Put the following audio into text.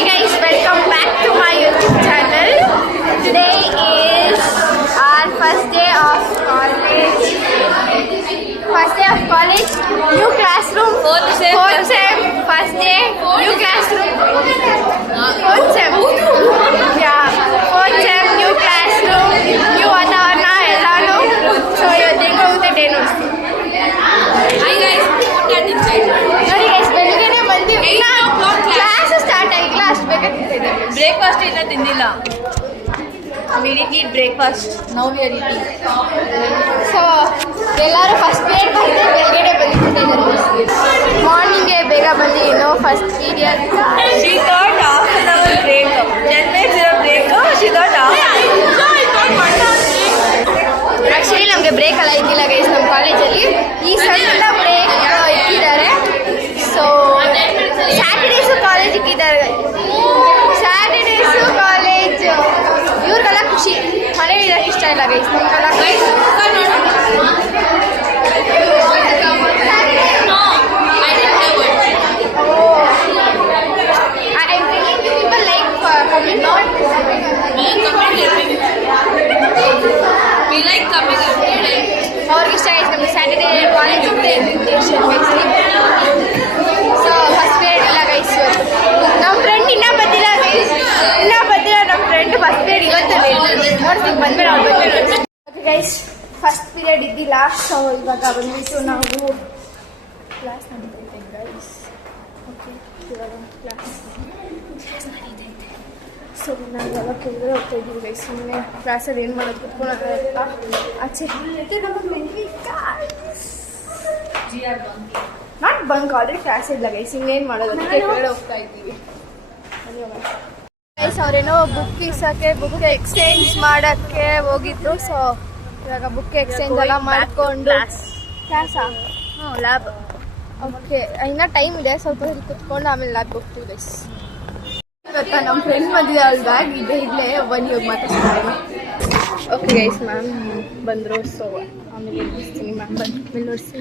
Hi guys, welcome back to my YouTube channel. Today is our first day of college. New classroom. Fourth sem. First day. New classroom. Fourth sem. Yeah. Fourth sem. New classroom. New Vatarana. Ellanu. So you think of the day notes. Hi guys. Sorry guys, ಬೆಳಗ್ಗೆನೇ ಬಂದಿವಿ. Class start ಆಗಿಲ್ಲ, ಅಷ್ಟು ಬೇಗ ತಿಂತಿದ್ದೆ. Breakfast ಇಲ್ಲ ತಿಂದಿಲ್ಲ. We didn't eat breakfast. Now we are eating. So ಎಲ್ಲರೂ first period ಬಂದು ಬೆಳಗ್ಗೆನೇ ಬಂದಿದ್ದಾರೆ. ಮಾರ್ನಿಂಗ್ಗೆ ಬೇಗ ಬಂದು first period. She thought half an hour break. 10 minutes in a break. She thought actually ನಮಗೆ ಬ್ರೇಕ್ ಎಲ್ಲ ಇದ್ದಿಲ್ಲ ಗೈಸ್ ನಮ್ಮ ಕಾಲೇಜಲ್ಲಿ. ಈ ಸಣ್ಣ ಬ್ರೇಕ್ ಇಟ್ಟಿದ್ದಾರೆ. ಸೊ ಸ್ಯಾಟರ್ಡೇಸು ಕಾಲೇಜ್ ಇಕ್ಕಿದ್ದಾರೆ. ಸ್ಯಾಟರ್ಡೇಸು ಕಾಲೇಜ್ ಇವ್ರಿಗೆಲ್ಲ ಖುಷಿ. ಮನೇಲಿ ಇರೋಕ್ಕೆ ಇಷ್ಟ ಇಲ್ಲ ಗೈಸ್ ನಮಗೆಲ್ಲ. ಅವ್ರಿಗೆ ಇಷ್ಟ ಆಯ್ತು ನಮಗೆ ಸ್ಯಾಟರ್ಡೇ ಕಾಲೇಜ್ ಇರುತ್ತೆ ಇನ್ವಿಟೇಷನ್ ಬೇಸಿ. ಸೊ ಫಸ್ಟ್ ಪೀರಿಯಡ್ ಇಲ್ಲ ಗೈಸ್. ನಮ್ಮ ಫ್ರೆಂಡ್ ಇನ್ನೂ ಬಂದಿಲ್ಲ ನಮ್ಮ ಫ್ರೆಂಡ್ ಫಸ್ಟ್ ಪೀರಿಯಡ್ ಇವತ್ತು ನೋಡ್ತೀನಿ ಬಂದ್ಮೇಲೆ ಅವ್ರು ಬಂದ್ಮೇಲೆ. ಓಕೆ ಗೈಸ್, ಫಸ್ಟ್ ಪೀರಿಯಡ್ ಇದ್ದಿಲ್ಲ. ಸೊ ಇವಾಗ ಬಂದ್ಬಿಟ್ಟು ನಾವು ಕ್ಲಾಸ್ ನಡೀತೈತೆ ಗೈಸ್. ಓಕೆ ಇವಾಗ ಕ್ಲಾಸ್ ನಡೀತೈತೆ. ಸೊ ನಾನು ಯಾವಾಗ ಕೆಳಗಡೆ ಹೋಗ್ತಾ ಇದ್ದೀವಿ ಗೈಸ್. ಸುಮ್ಮನೆ ಕ್ಲಾಸಲ್ಲಿ ಏನು ಮಾಡೋದು ಕುತ್ಕೊಳ್ಳೋದ ಆಚೆ ನಾಟ್ ಬಂಕ್. ಆಲ್ರೆಡಿ ಕ್ಲಾಸ್ ಇಲ್ಲ ಗೈಸ್, ಇನ್ನೇನು ಮಾಡೋದು ಅದಕ್ಕೆ ಕೆಳಗಡೆ ಹೋಗ್ತಾ ಇದ್ದೀವಿ ಗೈಸ್. ಅವರೇನೋ ಬುಕ್ ಇಸೋಕ್ಕೆ ಬುಕ್ ಎಕ್ಸ್ಚೇಂಜ್ ಮಾಡೋಕ್ಕೆ ಹೋಗಿದ್ರು. ಸೊ ಇವಾಗ ಬುಕ್ ಎಕ್ಸ್ಚೇಂಜ್ ಎಲ್ಲ ಮಾಡಿಕೊಂಡು ಕ್ಲಾಸಾ ಲ್ಯಾಬ್. ಓಕೆ, ಇನ್ನೂ ಟೈಮ್ ಇದೆ. ಸ್ವಲ್ಪ ಇಲ್ಲಿ ಕುತ್ಕೊಂಡು ಆಮೇಲೆ ಲ್ಯಾಬ್ಗೆ ಹೋಗ್ತೀವಿ ಗೈಸ್. ಇವತ್ತು ನಮ್ಮ ಫ್ರೆಂಡ್ ಬಂದಿದೆ, ಅವ್ಳ ಬ್ಯಾಗ್ ಇದೆ ಇಲ್ಲೇ. ಬನ್ನಿ ಹೋಗಿ ಮಾತಾಡ್ತೀನಿ. ಓಕೆ ಗೈಸ್, ಮ್ಯಾಮ್ ಬಂದರು. ಸೊ ಆಮೇಲೆ ಮ್ಯಾಮ್ ಬಂದು ನೋಡ್ಸಿ.